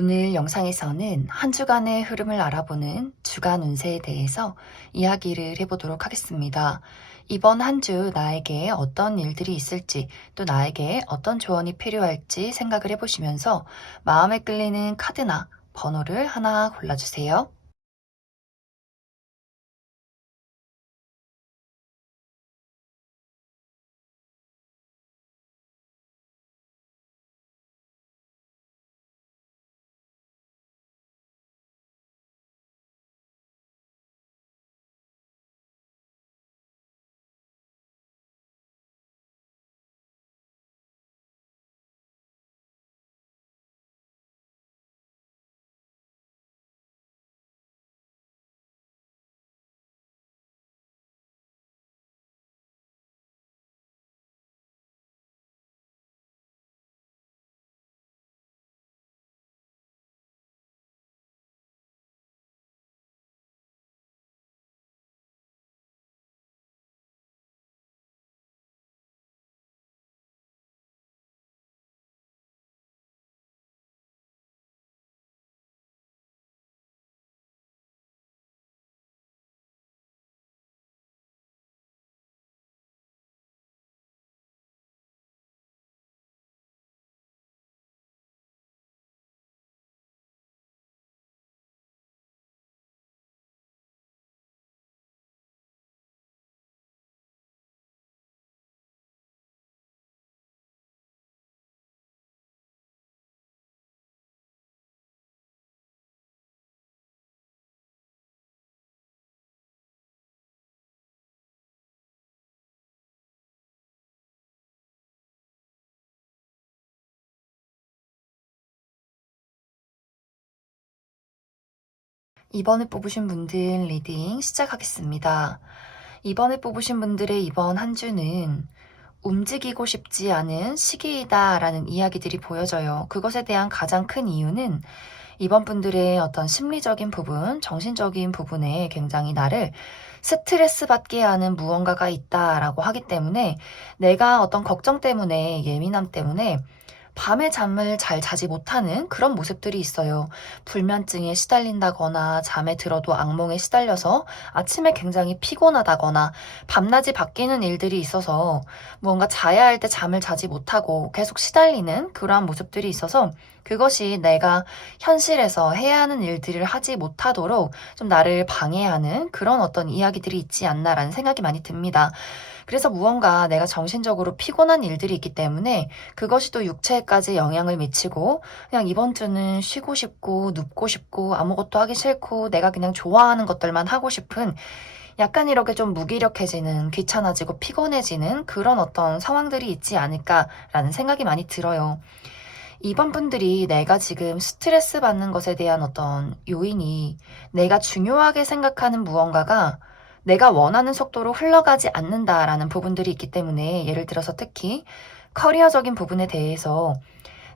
오늘 영상에서는 한 주간의 흐름을 알아보는 주간 운세에 대해서 이야기를 해보도록 하겠습니다. 이번 한 주 나에게 어떤 일들이 있을지 또 나에게 어떤 조언이 필요할지 생각을 해보시면서 마음에 끌리는 카드나 번호를 하나 골라주세요. 이번에 뽑으신 분들 리딩 시작하겠습니다. 이번에 뽑으신 분들의 이번 한 주는 움직이고 싶지 않은 시기이다라는 이야기들이 보여져요. 그것에 대한 가장 큰 이유는 이번 분들의 어떤 심리적인 부분, 정신적인 부분에 굉장히 나를 스트레스 받게 하는 무언가가 있다라고 하기 때문에 내가 어떤 걱정 때문에, 예민함 때문에 밤에 잠을 잘 자지 못하는 그런 모습들이 있어요. 불면증에 시달린다거나 잠에 들어도 악몽에 시달려서 아침에 굉장히 피곤하다거나 밤낮이 바뀌는 일들이 있어서 무언가 자야 할 때 잠을 자지 못하고 계속 시달리는 그러한 모습들이 있어서 그것이 내가 현실에서 해야 하는 일들을 하지 못하도록 좀 나를 방해하는 그런 어떤 이야기들이 있지 않나라는 생각이 많이 듭니다. 그래서 무언가 내가 정신적으로 피곤한 일들이 있기 때문에 그것이 또 육체에까지 영향을 미치고 그냥 이번 주는 쉬고 싶고 눕고 싶고 아무것도 하기 싫고 내가 그냥 좋아하는 것들만 하고 싶은 약간 이렇게 좀 무기력해지는, 귀찮아지고 피곤해지는 그런 어떤 상황들이 있지 않을까라는 생각이 많이 들어요. 이번 분들이 내가 지금 스트레스 받는 것에 대한 어떤 요인이 내가 중요하게 생각하는 무언가가 내가 원하는 속도로 흘러가지 않는다라는 부분들이 있기 때문에 예를 들어서 특히 커리어적인 부분에 대해서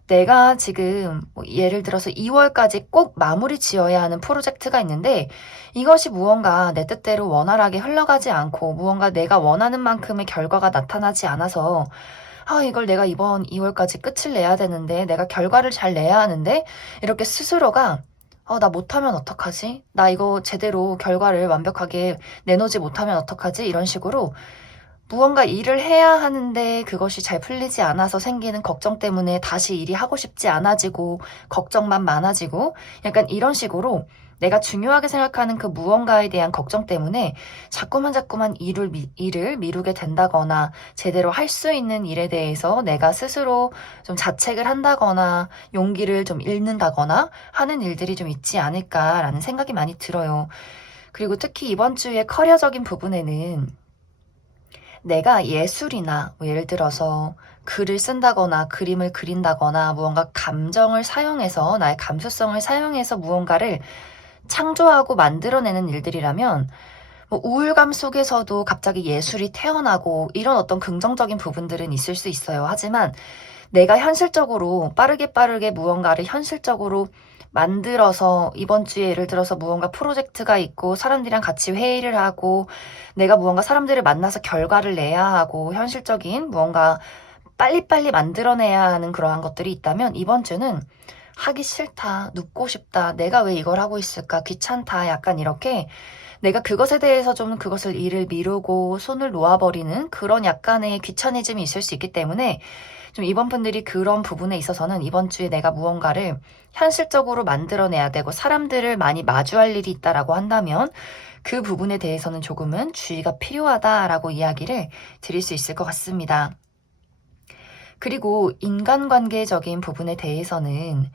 내가 지금 뭐 예를 들어서 2월까지 꼭 마무리 지어야 하는 프로젝트가 있는데 이것이 무언가 내 뜻대로 원활하게 흘러가지 않고 무언가 내가 원하는 만큼의 결과가 나타나지 않아서 이걸 내가 이번 2월까지 끝을 내야 되는데 내가 결과를 잘 내야 하는데 이렇게 스스로가 나 못하면 어떡하지? 나 이거 제대로 결과를 완벽하게 내놓지 못하면 어떡하지? 이런 식으로 무언가 일을 해야 하는데 그것이 잘 풀리지 않아서 생기는 걱정 때문에 다시 일이 하고 싶지 않아지고 걱정만 많아지고 약간 이런 식으로 내가 중요하게 생각하는 그 무언가에 대한 걱정 때문에 자꾸만 일을 미루게 된다거나 제대로 할 수 있는 일에 대해서 내가 스스로 좀 자책을 한다거나 용기를 좀 잃는다거나 하는 일들이 좀 있지 않을까라는 생각이 많이 들어요. 그리고 특히 이번 주에 커리어적인 부분에는 내가 예술이나 뭐 예를 들어서 글을 쓴다거나 그림을 그린다거나 무언가 감정을 사용해서 나의 감수성을 사용해서 무언가를 창조하고 만들어내는 일들이라면 뭐 우울감 속에서도 갑자기 예술이 태어나고 이런 어떤 긍정적인 부분들은 있을 수 있어요. 하지만 내가 현실적으로 빠르게 무언가를 현실적으로 만들어서 이번 주에 예를 들어서 무언가 프로젝트가 있고 사람들이랑 같이 회의를 하고 내가 무언가 사람들을 만나서 결과를 내야 하고 현실적인 무언가 빨리빨리 만들어내야 하는 그러한 것들이 있다면 이번 주는 하기 싫다, 눕고 싶다, 내가 왜 이걸 하고 있을까, 귀찮다, 약간 이렇게 내가 그것에 대해서 좀 그것을 일을 미루고 손을 놓아버리는 그런 약간의 귀차니즘이 있을 수 있기 때문에 좀 이번 분들이 그런 부분에 있어서는 이번 주에 내가 무언가를 현실적으로 만들어내야 되고 사람들을 많이 마주할 일이 있다라고 한다면 그 부분에 대해서는 조금은 주의가 필요하다라고 이야기를 드릴 수 있을 것 같습니다. 그리고 인간관계적인 부분에 대해서는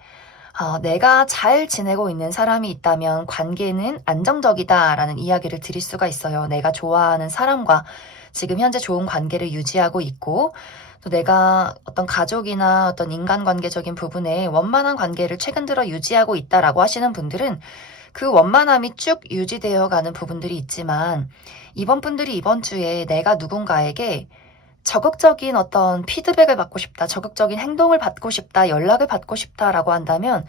내가 잘 지내고 있는 사람이 있다면 관계는 안정적이다라는 이야기를 드릴 수가 있어요. 내가 좋아하는 사람과 지금 현재 좋은 관계를 유지하고 있고 또 내가 어떤 가족이나 어떤 인간관계적인 부분에 원만한 관계를 최근 들어 유지하고 있다라고 하시는 분들은 그 원만함이 쭉 유지되어 가는 부분들이 있지만 이번 분들이 이번 주에 내가 누군가에게 적극적인 어떤 피드백을 받고 싶다, 적극적인 행동을 받고 싶다, 연락을 받고 싶다라고 한다면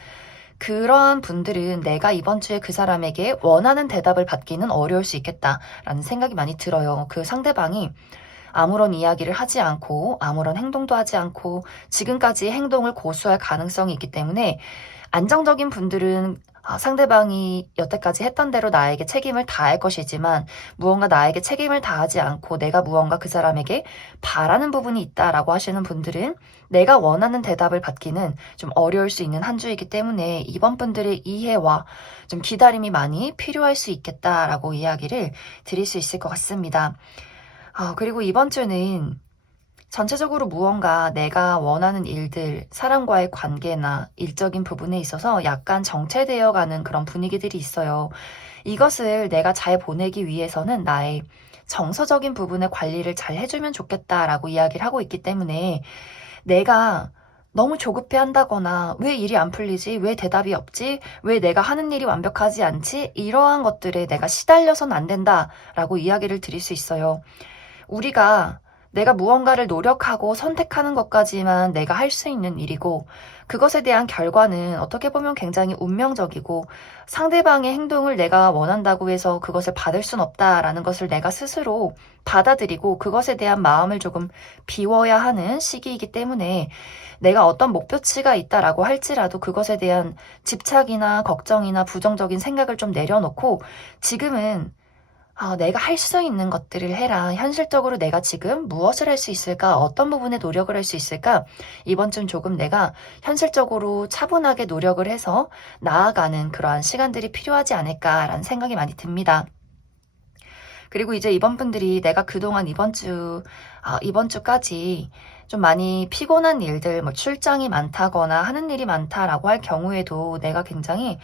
그러한 분들은 내가 이번 주에 그 사람에게 원하는 대답을 받기는 어려울 수 있겠다라는 생각이 많이 들어요. 그 상대방이 아무런 이야기를 하지 않고 아무런 행동도 하지 않고 지금까지의 행동을 고수할 가능성이 있기 때문에 안정적인 분들은 상대방이 여태까지 했던 대로 나에게 책임을 다할 것이지만 무언가 나에게 책임을 다하지 않고 내가 무언가 그 사람에게 바라는 부분이 있다라고 하시는 분들은 내가 원하는 대답을 받기는 좀 어려울 수 있는 한 주이기 때문에 이번 분들의 이해와 좀 기다림이 많이 필요할 수 있겠다라고 이야기를 드릴 수 있을 것 같습니다. 그리고 이번 주는 전체적으로 무언가 내가 원하는 일들, 사람과의 관계나 일적인 부분에 있어서 약간 정체되어 가는 그런 분위기들이 있어요. 이것을 내가 잘 보내기 위해서는 나의 정서적인 부분의 관리를 잘 해주면 좋겠다라고 이야기를 하고 있기 때문에 내가 너무 조급해 한다거나 왜 일이 안 풀리지? 왜 대답이 없지? 왜 내가 하는 일이 완벽하지 않지? 이러한 것들에 내가 시달려서는 안 된다라고 이야기를 드릴 수 있어요. 우리가 내가 무언가를 노력하고 선택하는 것까지만 내가 할 수 있는 일이고 그것에 대한 결과는 어떻게 보면 굉장히 운명적이고 상대방의 행동을 내가 원한다고 해서 그것을 받을 순 없다라는 것을 내가 스스로 받아들이고 그것에 대한 마음을 조금 비워야 하는 시기이기 때문에 내가 어떤 목표치가 있다라고 할지라도 그것에 대한 집착이나 걱정이나 부정적인 생각을 좀 내려놓고 지금은 내가 할 수 있는 것들을 해라. 현실적으로 내가 지금 무엇을 할 수 있을까? 어떤 부분에 노력을 할 수 있을까? 이번 쯤 조금 내가 현실적으로 차분하게 노력을 해서 나아가는 그러한 시간들이 필요하지 않을까라는 생각이 많이 듭니다. 그리고 이제 이번 분들이 내가 그동안 이번 주까지 좀 많이 피곤한 일들, 뭐 출장이 많다거나 하는 일이 많다라고 할 경우에도 내가 굉장히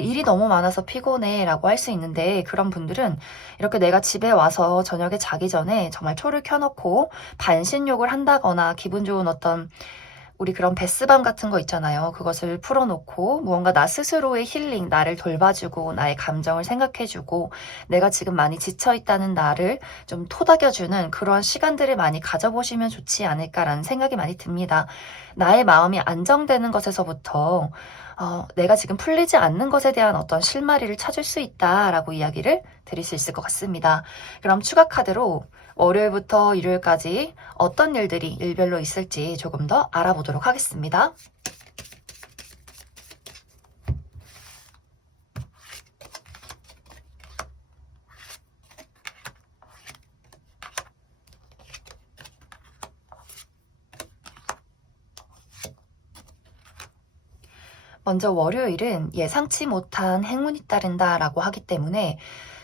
일이 너무 많아서 피곤해 라고 할 수 있는데 그런 분들은 이렇게 내가 집에 와서 저녁에 자기 전에 정말 초를 켜놓고 반신욕을 한다거나 기분 좋은 어떤 우리 그런 베스밤 같은 거 있잖아요. 그것을 풀어놓고 무언가 나 스스로의 힐링, 나를 돌봐주고 나의 감정을 생각해주고 내가 지금 많이 지쳐있다는 나를 좀 토닥여주는 그런 시간들을 많이 가져보시면 좋지 않을까라는 생각이 많이 듭니다. 나의 마음이 안정되는 것에서부터 내가 지금 풀리지 않는 것에 대한 어떤 실마리를 찾을 수 있다라고 이야기를 드릴 수 있을 것 같습니다. 그럼 추가 카드로 월요일부터 일요일까지 어떤 일들이 일별로 있을지 조금 더 알아보도록 하겠습니다. 먼저 월요일은 예상치 못한 행운이 따른다라고 하기 때문에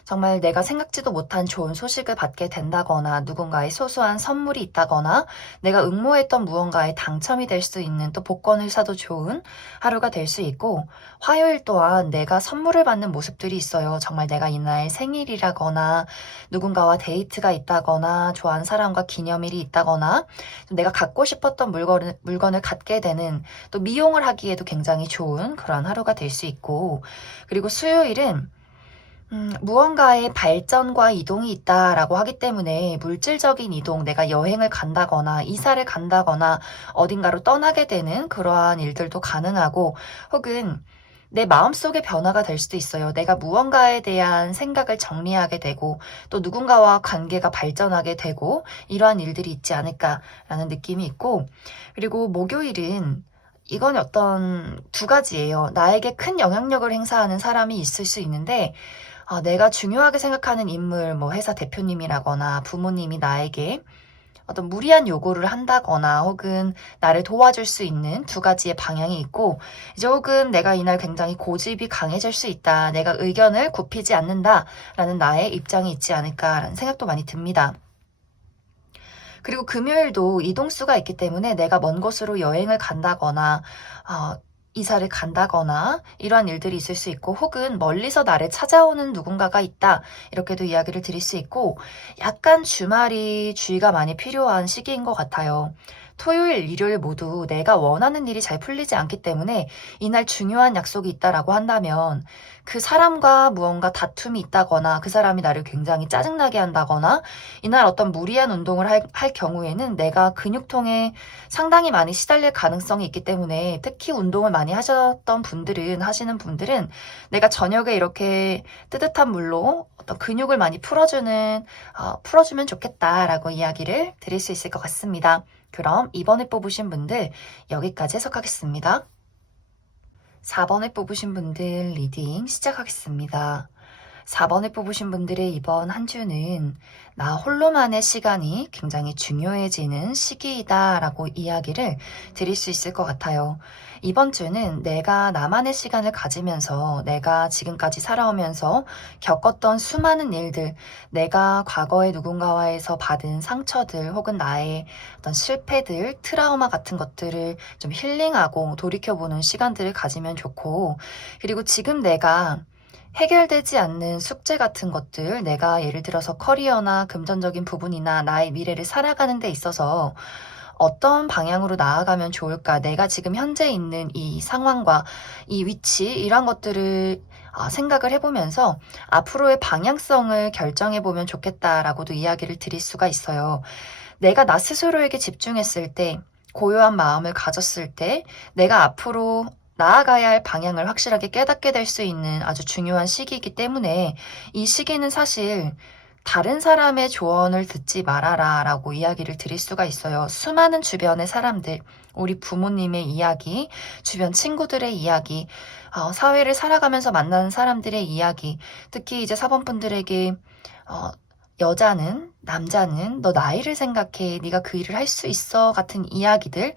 정말 내가 생각지도 못한 좋은 소식을 받게 된다거나 누군가의 소소한 선물이 있다거나 내가 응모했던 무언가에 당첨이 될 수 있는 또 복권을 사도 좋은 하루가 될 수 있고 화요일 또한 내가 선물을 받는 모습들이 있어요. 정말 내가 이날 생일이라거나 누군가와 데이트가 있다거나 좋아하는 사람과 기념일이 있다거나 내가 갖고 싶었던 물건을 갖게 되는 또 미용을 하기에도 굉장히 좋은 그런 하루가 될 수 있고 그리고 수요일은 무언가의 발전과 이동이 있다라고 하기 때문에 물질적인 이동, 내가 여행을 간다거나 이사를 간다거나 어딘가로 떠나게 되는 그러한 일들도 가능하고 혹은 내 마음속의 변화가 될 수도 있어요. 내가 무언가에 대한 생각을 정리하게 되고 또 누군가와 관계가 발전하게 되고 이러한 일들이 있지 않을까라는 느낌이 있고 그리고 목요일은 이건 어떤 두 가지예요. 나에게 큰 영향력을 행사하는 사람이 있을 수 있는데 내가 중요하게 생각하는 인물, 뭐 회사 대표님이라거나 부모님이 나에게 어떤 무리한 요구를 한다거나 혹은 나를 도와줄 수 있는 두 가지의 방향이 있고, 이제 혹은 내가 이날 굉장히 고집이 강해질 수 있다, 내가 의견을 굽히지 않는다라는 나의 입장이 있지 않을까라는 생각도 많이 듭니다. 그리고 금요일도 이동수가 있기 때문에 내가 먼 곳으로 여행을 간다거나 이사를 간다거나 이러한 일들이 있을 수 있고, 혹은 멀리서 나를 찾아오는 누군가가 있다, 이렇게도 이야기를 드릴 수 있고, 약간 주말이 주의가 많이 필요한 시기인 것 같아요. 토요일, 일요일 모두 내가 원하는 일이 잘 풀리지 않기 때문에 이날 중요한 약속이 있다라고 한다면, 그 사람과 무언가 다툼이 있다거나 그 사람이 나를 굉장히 짜증나게 한다거나 이날 어떤 무리한 운동을 할 경우에는 내가 근육통에 상당히 많이 시달릴 가능성이 있기 때문에, 특히 운동을 많이 하시는 분들은 내가 저녁에 이렇게 뜨뜻한 물로 어떤 근육을 많이 풀어주면 좋겠다라고 이야기를 드릴 수 있을 것 같습니다. 그럼 2번에 뽑으신 분들 여기까지 해석하겠습니다. 4번에 뽑으신 분들 리딩 시작하겠습니다. 4번에 뽑으신 분들의 이번 한 주는 나 홀로만의 시간이 굉장히 중요해지는 시기이다라고 이야기를 드릴 수 있을 것 같아요. 이번 주는 내가 나만의 시간을 가지면서 내가 지금까지 살아오면서 겪었던 수많은 일들, 내가 과거에 누군가와에서 받은 상처들 혹은 나의 어떤 실패들, 트라우마 같은 것들을 좀 힐링하고 돌이켜보는 시간들을 가지면 좋고, 그리고 지금 내가 해결되지 않는 숙제 같은 것들, 내가 예를 들어서 커리어나 금전적인 부분이나 나의 미래를 살아가는 데 있어서 어떤 방향으로 나아가면 좋을까, 내가 지금 현재 있는 이 상황과 이 위치, 이런 것들을 생각을 해보면서 앞으로의 방향성을 결정해보면 좋겠다라고도 이야기를 드릴 수가 있어요. 내가 나 스스로에게 집중했을 때, 고요한 마음을 가졌을 때 내가 앞으로 나아가야 할 방향을 확실하게 깨닫게 될 수 있는 아주 중요한 시기이기 때문에, 이 시기는 사실 다른 사람의 조언을 듣지 말아라 라고 이야기를 드릴 수가 있어요. 수많은 주변의 사람들, 우리 부모님의 이야기, 주변 친구들의 이야기, 사회를 살아가면서 만나는 사람들의 이야기, 특히 이제 사범분들에게 여자는, 남자는 너 나이를 생각해, 네가 그 일을 할 수 있어 같은 이야기들,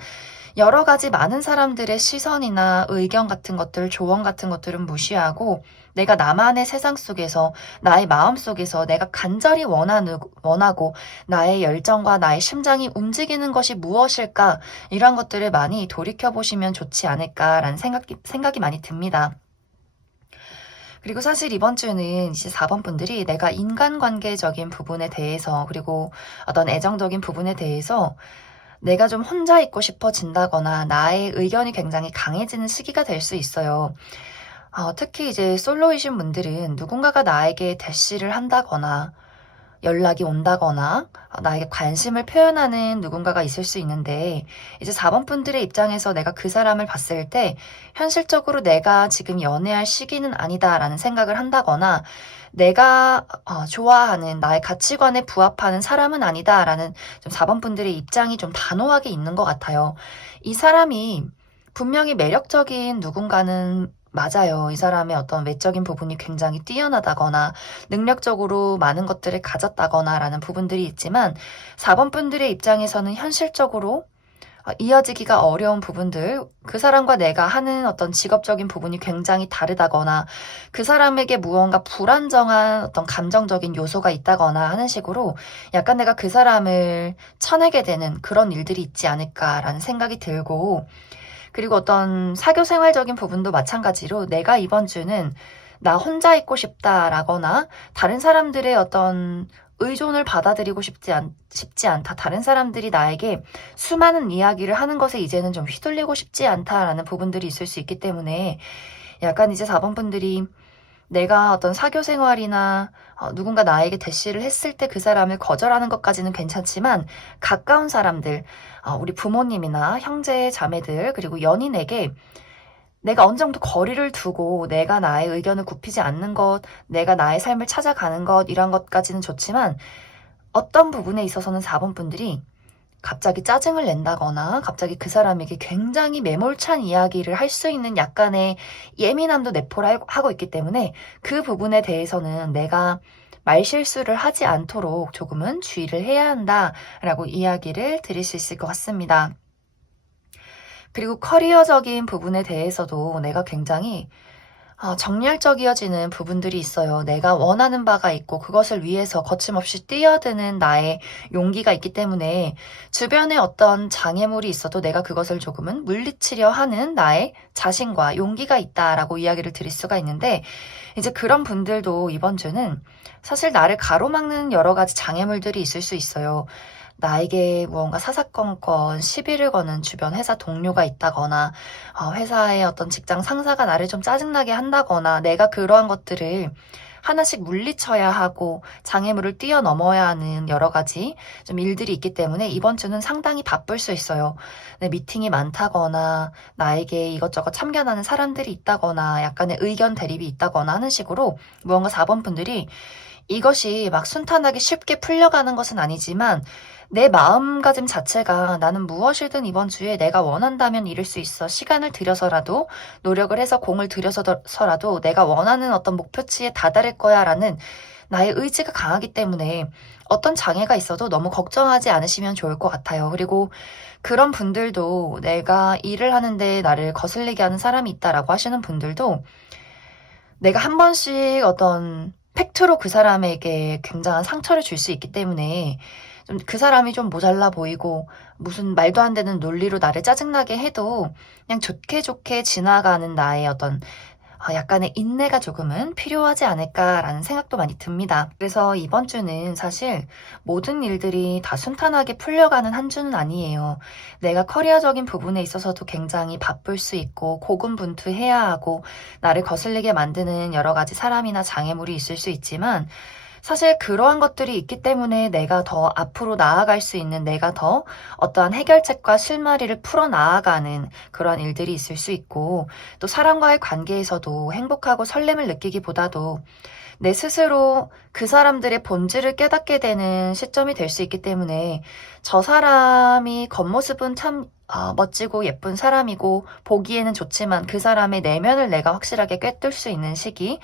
여러 가지 많은 사람들의 시선이나 의견 같은 것들, 조언 같은 것들은 무시하고 내가 나만의 세상 속에서, 나의 마음 속에서 내가 간절히 원하고 나의 열정과 나의 심장이 움직이는 것이 무엇일까, 이런 것들을 많이 돌이켜보시면 좋지 않을까라는 생각이 많이 듭니다. 그리고 사실 이번 주는 이제 4번 분들이 내가 인간관계적인 부분에 대해서, 그리고 어떤 애정적인 부분에 대해서 내가 좀 혼자 있고 싶어진다거나 나의 의견이 굉장히 강해지는 시기가 될 수 있어요. 특히 이제 솔로이신 분들은 누군가가 나에게 대시를 한다거나 연락이 온다거나 나에게 관심을 표현하는 누군가가 있을 수 있는데, 이제 4번 분들의 입장에서 내가 그 사람을 봤을 때 현실적으로 내가 지금 연애할 시기는 아니다라는 생각을 한다거나, 내가 좋아하는 나의 가치관에 부합하는 사람은 아니다라는 좀 4번 분들의 입장이 좀 단호하게 있는 것 같아요. 이 사람이 분명히 매력적인 누군가는 맞아요. 이 사람의 어떤 외적인 부분이 굉장히 뛰어나다거나 능력적으로 많은 것들을 가졌다거나 라는 부분들이 있지만, 4번 분들의 입장에서는 현실적으로 이어지기가 어려운 부분들, 그 사람과 내가 하는 어떤 직업적인 부분이 굉장히 다르다거나 그 사람에게 무언가 불안정한 어떤 감정적인 요소가 있다거나 하는 식으로 약간 내가 그 사람을 쳐내게 되는 그런 일들이 있지 않을까라는 생각이 들고, 그리고 어떤 사교 생활적인 부분도 마찬가지로 내가 이번 주는 나 혼자 있고 싶다라거나 다른 사람들의 어떤 의존을 받아들이고 싶지 않다, 다른 사람들이 나에게 수많은 이야기를 하는 것에 이제는 좀 휘둘리고 싶지 않다라는 부분들이 있을 수 있기 때문에, 약간 이제 4번 분들이 내가 어떤 사교 생활이나 누군가 나에게 대시를 했을 때 그 사람을 거절하는 것까지는 괜찮지만, 가까운 사람들, 우리 부모님이나 형제, 자매들, 그리고 연인에게 내가 어느 정도 거리를 두고 내가 나의 의견을 굽히지 않는 것, 내가 나의 삶을 찾아가는 것, 이런 것까지는 좋지만 어떤 부분에 있어서는 4번 분들이 갑자기 짜증을 낸다거나 갑자기 그 사람에게 굉장히 매몰찬 이야기를 할 수 있는 약간의 예민함도 내포를 하고 있기 때문에 그 부분에 대해서는 내가 말실수를 하지 않도록 조금은 주의를 해야 한다라고 이야기를 드릴 수 있을 것 같습니다. 그리고 커리어적인 부분에 대해서도 내가 굉장히 정열적이어지는 부분들이 있어요. 내가 원하는 바가 있고 그것을 위해서 거침없이 뛰어드는 나의 용기가 있기 때문에 주변에 어떤 장애물이 있어도 내가 그것을 조금은 물리치려 하는 나의 자신과 용기가 있다라고 이야기를 드릴 수가 있는데, 이제 그런 분들도 이번 주는 사실 나를 가로막는 여러 가지 장애물들이 있을 수 있어요. 나에게 무언가 사사건건 시비를 거는 주변 회사 동료가 있다거나, 회사의 어떤 직장 상사가 나를 좀 짜증나게 한다거나, 내가 그러한 것들을 하나씩 물리쳐야 하고 장애물을 뛰어넘어야 하는 여러 가지 좀 일들이 있기 때문에 이번 주는 상당히 바쁠 수 있어요. 네, 미팅이 많다거나 나에게 이것저것 참견하는 사람들이 있다거나 약간의 의견 대립이 있다거나 하는 식으로 무언가 4번 분들이 이것이 막 순탄하게 쉽게 풀려가는 것은 아니지만 내 마음가짐 자체가 나는 무엇이든 이번 주에 내가 원한다면 이룰 수 있어. 시간을 들여서라도 노력을 해서 공을 들여서라도 내가 원하는 어떤 목표치에 다다를 거야 라는 나의 의지가 강하기 때문에 어떤 장애가 있어도 너무 걱정하지 않으시면 좋을 것 같아요. 그리고 그런 분들도 내가 일을 하는데 나를 거슬리게 하는 사람이 있다라고 하시는 분들도 내가 한 번씩 어떤 팩트로 그 사람에게 굉장한 상처를 줄 수 있기 때문에 좀 그 사람이 좀 모자라 보이고 무슨 말도 안 되는 논리로 나를 짜증나게 해도 그냥 좋게 좋게 지나가는 나의 어떤 약간의 인내가 조금은 필요하지 않을까라는 생각도 많이 듭니다. 그래서 이번 주는 사실 모든 일들이 다 순탄하게 풀려가는 한 주는 아니에요. 내가 커리어적인 부분에 있어서도 굉장히 바쁠 수 있고 고군분투해야 하고 나를 거슬리게 만드는 여러 가지 사람이나 장애물이 있을 수 있지만, 사실 그러한 것들이 있기 때문에 내가 더 앞으로 나아갈 수 있는, 내가 더 어떠한 해결책과 실마리를 풀어 나아가는 그런 일들이 있을 수 있고, 또 사람과의 관계에서도 행복하고 설렘을 느끼기보다도 내 스스로 그 사람들의 본질을 깨닫게 되는 시점이 될 수 있기 때문에 저 사람이 겉모습은 참 멋지고 예쁜 사람이고 보기에는 좋지만 그 사람의 내면을 내가 확실하게 꿰뚫 수 있는 시기,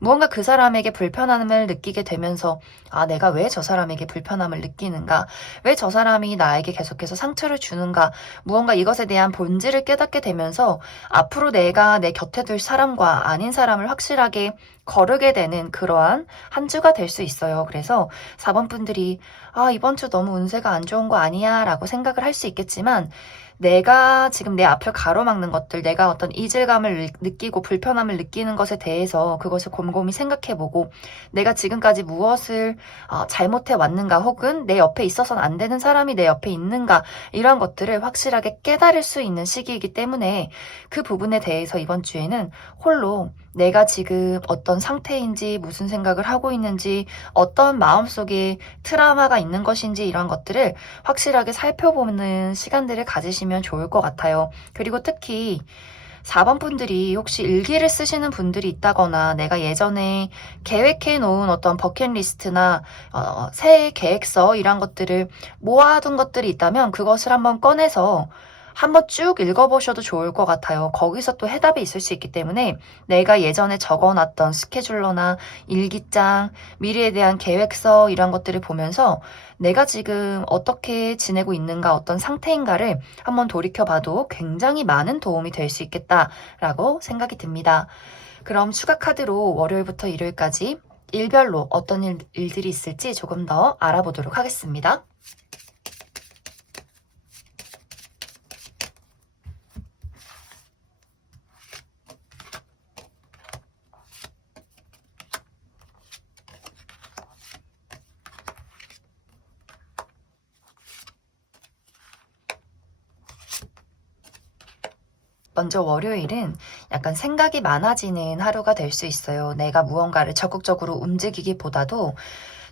무언가 그 사람에게 불편함을 느끼게 되면서 내가 왜 저 사람에게 불편함을 느끼는가, 왜 저 사람이 나에게 계속해서 상처를 주는가, 무언가 이것에 대한 본질을 깨닫게 되면서 앞으로 내가 내 곁에 둘 사람과 아닌 사람을 확실하게 거르게 되는 그러한 한 주가 될 수 있어요. 그래서 4번 분들이 이번 주 너무 운세가 안 좋은 거 아니야 라고 생각을 할 수 있겠지만, 내가 지금 내 앞을 가로막는 것들, 내가 어떤 이질감을 느끼고 불편함을 느끼는 것에 대해서 그것을 곰곰이 생각해보고 내가 지금까지 무엇을 잘못해 왔는가, 혹은 내 옆에 있어서는 안 되는 사람이 내 옆에 있는가, 이런 것들을 확실하게 깨달을 수 있는 시기이기 때문에 그 부분에 대해서 이번 주에는 홀로 내가 지금 어떤 상태인지, 무슨 생각을 하고 있는지, 어떤 마음속에 트라우마가 있는 것인지, 이런 것들을 확실하게 살펴보는 시간들을 가지시면 좋을 것 같아요. 그리고 특히 4번 분들이 혹시 일기를 쓰시는 분들이 있다거나 내가 예전에 계획해 놓은 어떤 버킷리스트나 새해 계획서, 이런 것들을 모아둔 것들이 있다면 그것을 한번 꺼내서 한번 쭉 읽어보셔도 좋을 것 같아요. 거기서 또 해답이 있을 수 있기 때문에 내가 예전에 적어놨던 스케줄러나 일기장, 미래에 대한 계획서, 이런 것들을 보면서 내가 지금 어떻게 지내고 있는가, 어떤 상태인가를 한번 돌이켜봐도 굉장히 많은 도움이 될 수 있겠다라고 생각이 듭니다. 그럼 추가 카드로 월요일부터 일요일까지 일별로 어떤 일들이 있을지 조금 더 알아보도록 하겠습니다. 먼저 월요일은 약간 생각이 많아지는 하루가 될 수 있어요. 내가 무언가를 적극적으로 움직이기보다도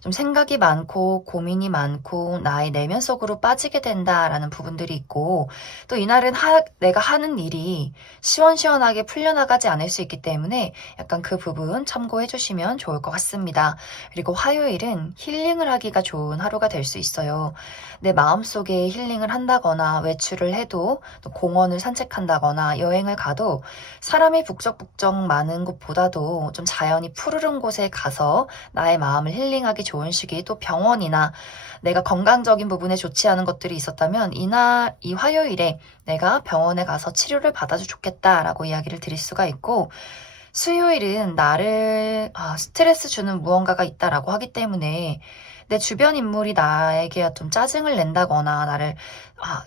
좀 생각이 많고 고민이 많고 나의 내면 속으로 빠지게 된다라는 부분들이 있고, 또 이날은 내가 하는 일이 시원시원하게 풀려나가지 않을 수 있기 때문에 약간 그 부분 참고해 주시면 좋을 것 같습니다. 그리고 화요일은 힐링을 하기가 좋은 하루가 될 수 있어요. 내 마음속에 힐링을 한다거나 외출을 해도, 또 공원을 산책한다거나 여행을 가도 사람이 북적북적 많은 곳보다도 좀 자연이 푸르른 곳에 가서 나의 마음을 힐링하기 좋은 시기, 또 병원이나 내가 건강적인 부분에 좋지 않은 것들이 있었다면 이 화요일에 내가 병원에 가서 치료를 받아도 좋겠다라고 이야기를 드릴 수가 있고, 수요일은 나를 스트레스 주는 무언가가 있다라고 하기 때문에 내 주변 인물이 나에게 좀 짜증을 낸다거나 나를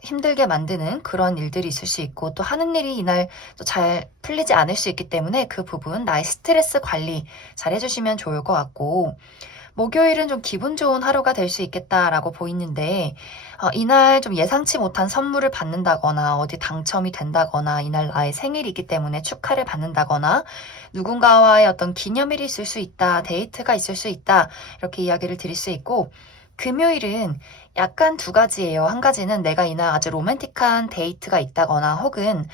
힘들게 만드는 그런 일들이 있을 수 있고, 또 하는 일이 이날 또 잘 풀리지 않을 수 있기 때문에 그 부분 나의 스트레스 관리 잘 해주시면 좋을 것 같고, 목요일은 좀 기분 좋은 하루가 될 수 있겠다라고 보이는데, 이날 좀 예상치 못한 선물을 받는다거나 어디 당첨이 된다거나, 이날 나의 생일이기 때문에 축하를 받는다거나, 누군가와의 어떤 기념일이 있을 수 있다, 데이트가 있을 수 있다, 이렇게 이야기를 드릴 수 있고, 금요일은 약간 두 가지예요. 한 가지는 내가 이날 아주 로맨틱한 데이트가 있다거나, 혹은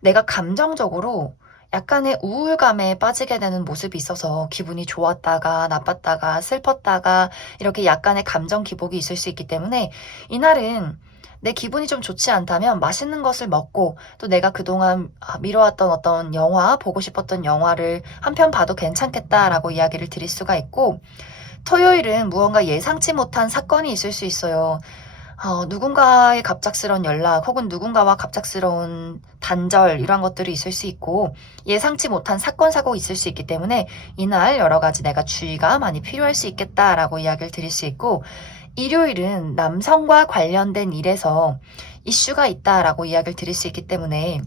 내가 감정적으로 약간의 우울감에 빠지게 되는 모습이 있어서 기분이 좋았다가 나빴다가 슬펐다가 이렇게 약간의 감정 기복이 있을 수 있기 때문에, 이날은 내 기분이 좀 좋지 않다면 맛있는 것을 먹고, 또 내가 그동안 미뤄왔던 어떤 영화, 보고 싶었던 영화를 한 편 봐도 괜찮겠다라고 이야기를 드릴 수가 있고, 토요일은 무언가 예상치 못한 사건이 있을 수 있어요. 누군가의 갑작스러운 연락, 혹은 누군가와 갑작스러운 단절, 이런 것들이 있을 수 있고, 예상치 못한 사건, 사고 있을 수 있기 때문에 이날 여러 가지 내가 주의가 많이 필요할 수 있겠다라고 이야기를 드릴 수 있고, 일요일은 남성과 관련된 일에서 이슈가 있다라고 이야기를 드릴 수 있기 때문에,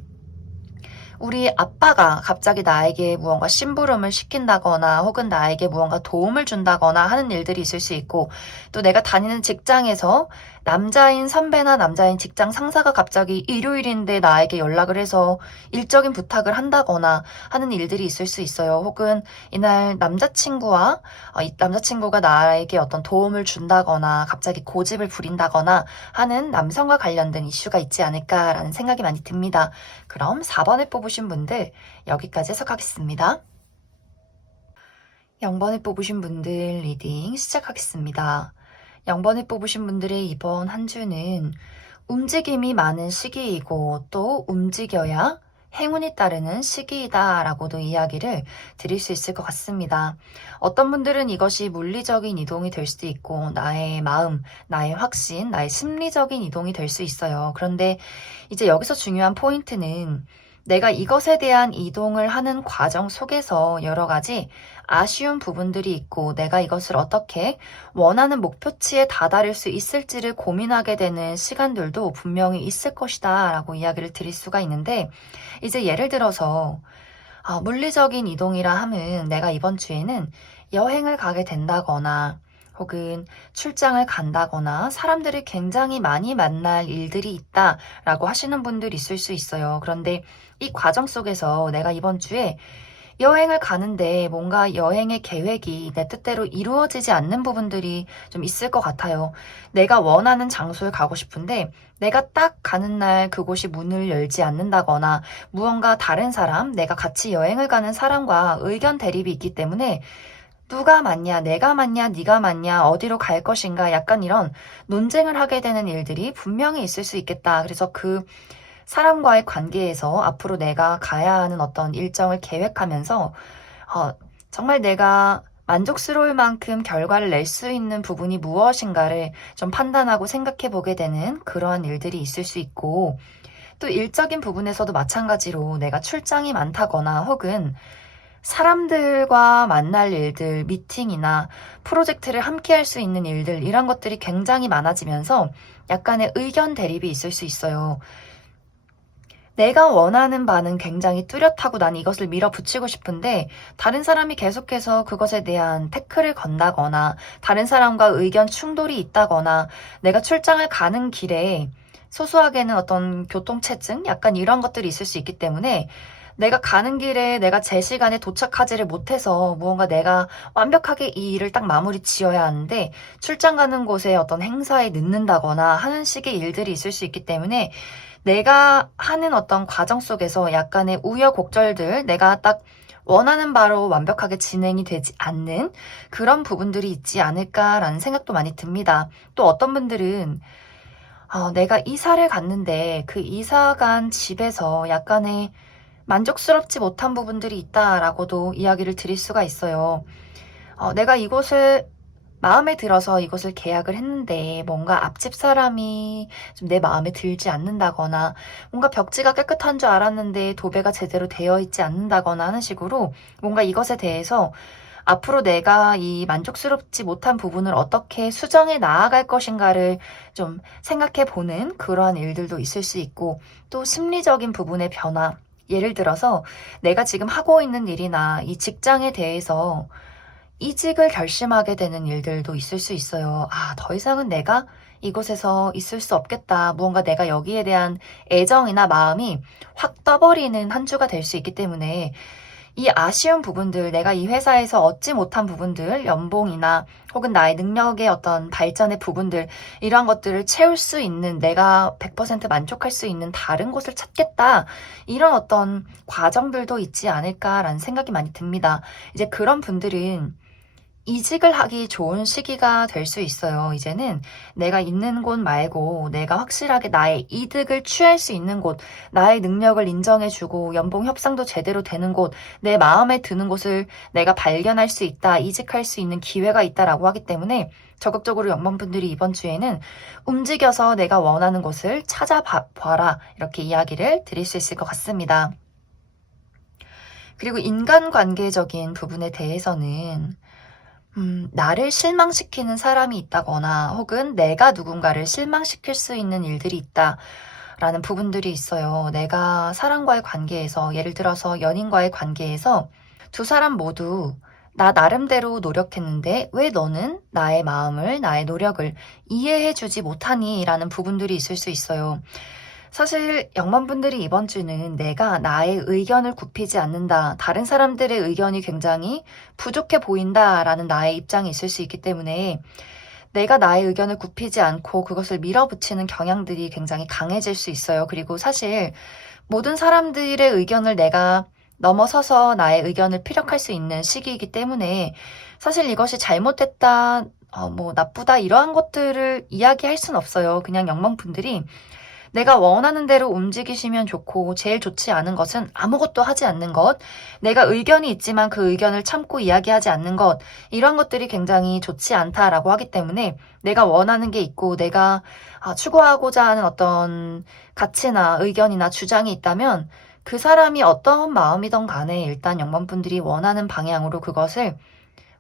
우리 아빠가 갑자기 나에게 무언가 심부름을 시킨다거나 혹은 나에게 무언가 도움을 준다거나 하는 일들이 있을 수 있고, 또 내가 다니는 직장에서 남자인 선배나 남자인 직장 상사가 갑자기 일요일인데 나에게 연락을 해서 일적인 부탁을 한다거나 하는 일들이 있을 수 있어요. 혹은 이날 남자친구가 나에게 어떤 도움을 준다거나 갑자기 고집을 부린다거나 하는 남성과 관련된 이슈가 있지 않을까라는 생각이 많이 듭니다. 그럼 4번을 뽑으신 분들 여기까지 해석하겠습니다. 0번을 뽑으신 분들 리딩 시작하겠습니다. 0번을 뽑으신 분들의 이번 한 주는 움직임이 많은 시기이고, 또 움직여야 행운이 따르는 시기이다라고도 이야기를 드릴 수 있을 것 같습니다. 어떤 분들은 이것이 물리적인 이동이 될 수도 있고, 나의 마음, 나의 확신, 나의 심리적인 이동이 될 수 있어요. 그런데 이제 여기서 중요한 포인트는, 내가 이것에 대한 이동을 하는 과정 속에서 여러 가지 아쉬운 부분들이 있고, 내가 이것을 어떻게 원하는 목표치에 다다를 수 있을지를 고민하게 되는 시간들도 분명히 있을 것이다 라고 이야기를 드릴 수가 있는데, 이제 예를 들어서 물리적인 이동이라 함은 내가 이번 주에는 여행을 가게 된다거나 혹은 출장을 간다거나 사람들을 굉장히 많이 만날 일들이 있다라고 하시는 분들이 있을 수 있어요. 그런데 이 과정 속에서 내가 이번 주에 여행을 가는데 뭔가 여행의 계획이 내 뜻대로 이루어지지 않는 부분들이 좀 있을 것 같아요. 내가 원하는 장소에 가고 싶은데 내가 딱 가는 날 그곳이 문을 열지 않는다거나, 무언가 다른 사람, 내가 같이 여행을 가는 사람과 의견 대립이 있기 때문에 누가 맞냐, 내가 맞냐, 네가 맞냐, 어디로 갈 것인가, 약간 이런 논쟁을 하게 되는 일들이 분명히 있을 수 있겠다. 그래서 그 사람과의 관계에서 앞으로 내가 가야 하는 어떤 일정을 계획하면서 정말 내가 만족스러울 만큼 결과를 낼 수 있는 부분이 무엇인가를 좀 판단하고 생각해 보게 되는 그러한 일들이 있을 수 있고, 또 일적인 부분에서도 마찬가지로 내가 출장이 많다거나 혹은 사람들과 만날 일들, 미팅이나 프로젝트를 함께 할 수 있는 일들, 이런 것들이 굉장히 많아지면서 약간의 의견 대립이 있을 수 있어요. 내가 원하는 바는 굉장히 뚜렷하고 난 이것을 밀어붙이고 싶은데, 다른 사람이 계속해서 그것에 대한 태클을 건다거나 다른 사람과 의견 충돌이 있다거나, 내가 출장을 가는 길에 소소하게는 어떤 교통체증? 약간 이런 것들이 있을 수 있기 때문에 내가 가는 길에 내가 제 시간에 도착하지를 못해서 무언가 내가 완벽하게 이 일을 딱 마무리 지어야 하는데 출장 가는 곳에 어떤 행사에 늦는다거나 하는 식의 일들이 있을 수 있기 때문에 내가 하는 어떤 과정 속에서 약간의 우여곡절들, 내가 딱 원하는 바로 완벽하게 진행이 되지 않는 그런 부분들이 있지 않을까라는 생각도 많이 듭니다. 또 어떤 분들은 내가 이사를 갔는데 그 이사 간 집에서 약간의 만족스럽지 못한 부분들이 있다라고도 이야기를 드릴 수가 있어요. 내가 이곳을 마음에 들어서 이곳을 계약을 했는데 뭔가 앞집 사람이 좀 내 마음에 들지 않는다거나 뭔가 벽지가 깨끗한 줄 알았는데 도배가 제대로 되어 있지 않는다거나 하는 식으로 뭔가 이것에 대해서 앞으로 내가 이 만족스럽지 못한 부분을 어떻게 수정해 나아갈 것인가를 좀 생각해 보는 그러한 일들도 있을 수 있고, 또 심리적인 부분의 변화, 예를 들어서 내가 지금 하고 있는 일이나 이 직장에 대해서 이직을 결심하게 되는 일들도 있을 수 있어요. 더 이상은 내가 이곳에서 있을 수 없겠다. 무언가 내가 여기에 대한 애정이나 마음이 확 떠버리는 한 주가 될 수 있기 때문에 이 아쉬운 부분들, 내가 이 회사에서 얻지 못한 부분들, 연봉이나 혹은 나의 능력의 어떤 발전의 부분들, 이러한 것들을 채울 수 있는, 내가 100% 만족할 수 있는 다른 곳을 찾겠다. 이런 어떤 과정들도 있지 않을까라는 생각이 많이 듭니다. 이제 그런 분들은 이직을 하기 좋은 시기가 될 수 있어요. 이제는 내가 있는 곳 말고 내가 확실하게 나의 이득을 취할 수 있는 곳, 나의 능력을 인정해주고 연봉 협상도 제대로 되는 곳, 내 마음에 드는 곳을 내가 발견할 수 있다, 이직할 수 있는 기회가 있다라고 하기 때문에 적극적으로 연봉분들이 이번 주에는 움직여서 내가 원하는 곳을 찾아봐라, 이렇게 이야기를 드릴 수 있을 것 같습니다. 그리고 인간관계적인 부분에 대해서는 나를 실망시키는 사람이 있다거나 혹은 내가 누군가를 실망시킬 수 있는 일들이 있다라는 부분들이 있어요. 내가 사람과의 관계에서, 예를 들어서 연인과의 관계에서 두 사람 모두 나 나름대로 노력했는데 왜 너는 나의 마음을, 나의 노력을 이해해주지 못하니? 라는 부분들이 있을 수 있어요. 사실 영만분들이 이번 주는 내가 나의 의견을 굽히지 않는다, 다른 사람들의 의견이 굉장히 부족해 보인다라는 나의 입장이 있을 수 있기 때문에 내가 나의 의견을 굽히지 않고 그것을 밀어붙이는 경향들이 굉장히 강해질 수 있어요. 그리고 사실 모든 사람들의 의견을 내가 넘어서서 나의 의견을 피력할 수 있는 시기이기 때문에 사실 이것이 잘못됐다, 나쁘다, 이러한 것들을 이야기할 순 없어요. 그냥 영멍분들이 내가 원하는 대로 움직이시면 좋고, 제일 좋지 않은 것은 아무것도 하지 않는 것, 내가 의견이 있지만 그 의견을 참고 이야기하지 않는 것, 이런 것들이 굉장히 좋지 않다라고 하기 때문에 내가 원하는 게 있고 내가 추구하고자 하는 어떤 가치나 의견이나 주장이 있다면 그 사람이 어떤 마음이든 간에 일단 영범분들이 원하는 방향으로 그것을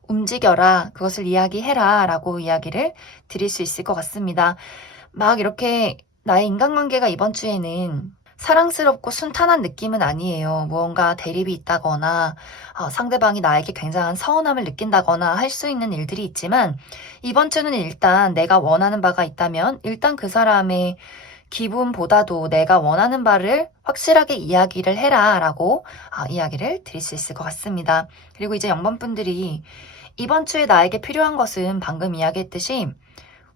움직여라, 그것을 이야기해라 라고 이야기를 드릴 수 있을 것 같습니다. 막 이렇게 나의 인간관계가 이번 주에는 사랑스럽고 순탄한 느낌은 아니에요. 무언가 대립이 있다거나 상대방이 나에게 굉장한 서운함을 느낀다거나 할 수 있는 일들이 있지만 이번 주는 일단 내가 원하는 바가 있다면 일단 그 사람의 기분보다도 내가 원하는 바를 확실하게 이야기를 해라 라고 이야기를 드릴 수 있을 것 같습니다. 그리고 이제 영번분들이 이번 주에 나에게 필요한 것은 방금 이야기했듯이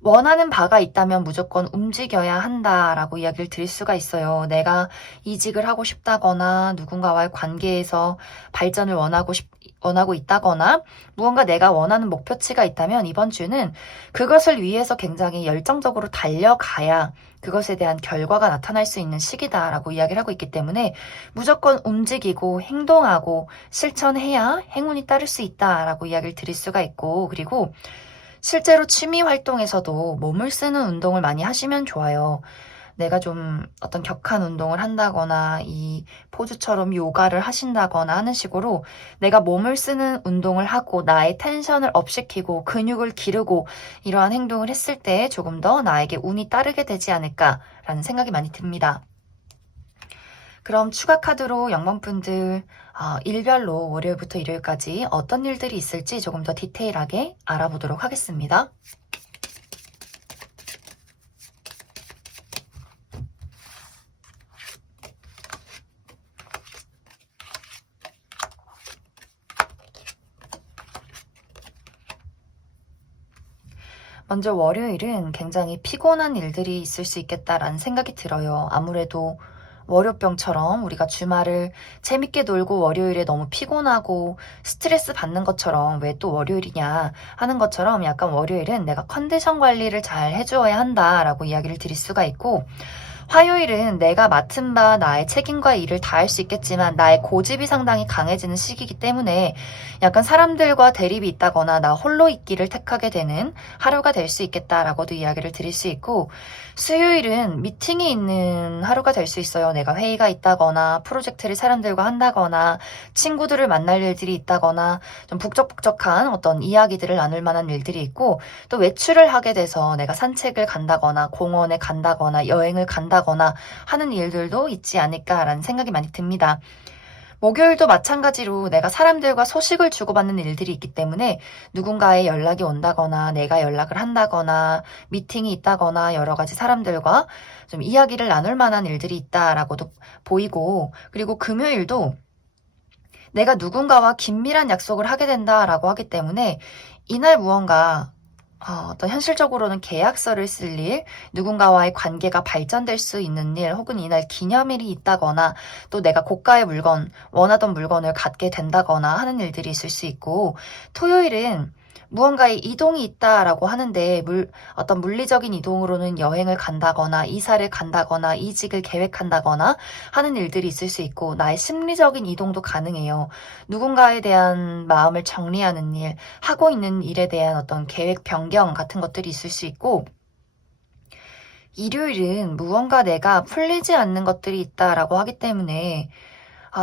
원하는 바가 있다면 무조건 움직여야 한다라고 이야기를 드릴 수가 있어요. 내가 이직을 하고 싶다거나 누군가와의 관계에서 발전을 원하고 있다거나 무언가 내가 원하는 목표치가 있다면 이번 주는 그것을 위해서 굉장히 열정적으로 달려가야 그것에 대한 결과가 나타날 수 있는 시기다라고 이야기를 하고 있기 때문에 무조건 움직이고 행동하고 실천해야 행운이 따를 수 있다라고 이야기를 드릴 수가 있고, 그리고 실제로 취미 활동에서도 몸을 쓰는 운동을 많이 하시면 좋아요. 내가 좀 어떤 격한 운동을 한다거나 이 포즈처럼 요가를 하신다거나 하는 식으로 내가 몸을 쓰는 운동을 하고 나의 텐션을 업시키고 근육을 기르고 이러한 행동을 했을 때 조금 더 나에게 운이 따르게 되지 않을까라는 생각이 많이 듭니다. 그럼 추가 카드로 영범분들 일별로 월요일부터 일요일까지 어떤 일들이 있을지 조금 더 디테일하게 알아보도록 하겠습니다. 먼저 월요일은 굉장히 피곤한 일들이 있을 수 있겠다라는 생각이 들어요. 아무래도 월요병처럼 우리가 주말을 재밌게 놀고 월요일에 너무 피곤하고 스트레스 받는 것처럼 왜 또 월요일이냐 하는 것처럼 약간 월요일은 내가 컨디션 관리를 잘 해주어야 한다라고 이야기를 드릴 수가 있고, 화요일은 내가 맡은 바 나의 책임과 일을 다할 수 있겠지만 나의 고집이 상당히 강해지는 시기이기 때문에 약간 사람들과 대립이 있다거나 나 홀로 있기를 택하게 되는 하루가 될 수 있겠다라고도 이야기를 드릴 수 있고, 수요일은 미팅이 있는 하루가 될 수 있어요. 내가 회의가 있다거나 프로젝트를 사람들과 한다거나 친구들을 만날 일들이 있다거나 좀 북적북적한 어떤 이야기들을 나눌 만한 일들이 있고, 또 외출을 하게 돼서 내가 산책을 간다거나 공원에 간다거나 여행을 간다거나 하는 일들도 있지 않을까라는 생각이 많이 듭니다. 목요일도 마찬가지로 내가 사람들과 소식을 주고받는 일들이 있기 때문에 누군가의 연락이 온다거나 내가 연락을 한다거나 미팅이 있다거나 여러 가지 사람들과 좀 이야기를 나눌 만한 일들이 있다라고도 보이고, 그리고 금요일도 내가 누군가와 긴밀한 약속을 하게 된다라고 하기 때문에 이날 무언가 어떤 현실적으로는 계약서를 쓸 일, 누군가와의 관계가 발전될 수 있는 일, 혹은 이날 기념일이 있다거나 또 내가 고가의 물건, 원하던 물건을 갖게 된다거나 하는 일들이 있을 수 있고, 토요일은 무언가의 이동이 있다라고 하는데 어떤 물리적인 이동으로는 여행을 간다거나 이사를 간다거나 이직을 계획한다거나 하는 일들이 있을 수 있고, 나의 심리적인 이동도 가능해요. 누군가에 대한 마음을 정리하는 일, 하고 있는 일에 대한 어떤 계획 변경 같은 것들이 있을 수 있고, 일요일은 무언가 내가 풀리지 않는 것들이 있다라고 하기 때문에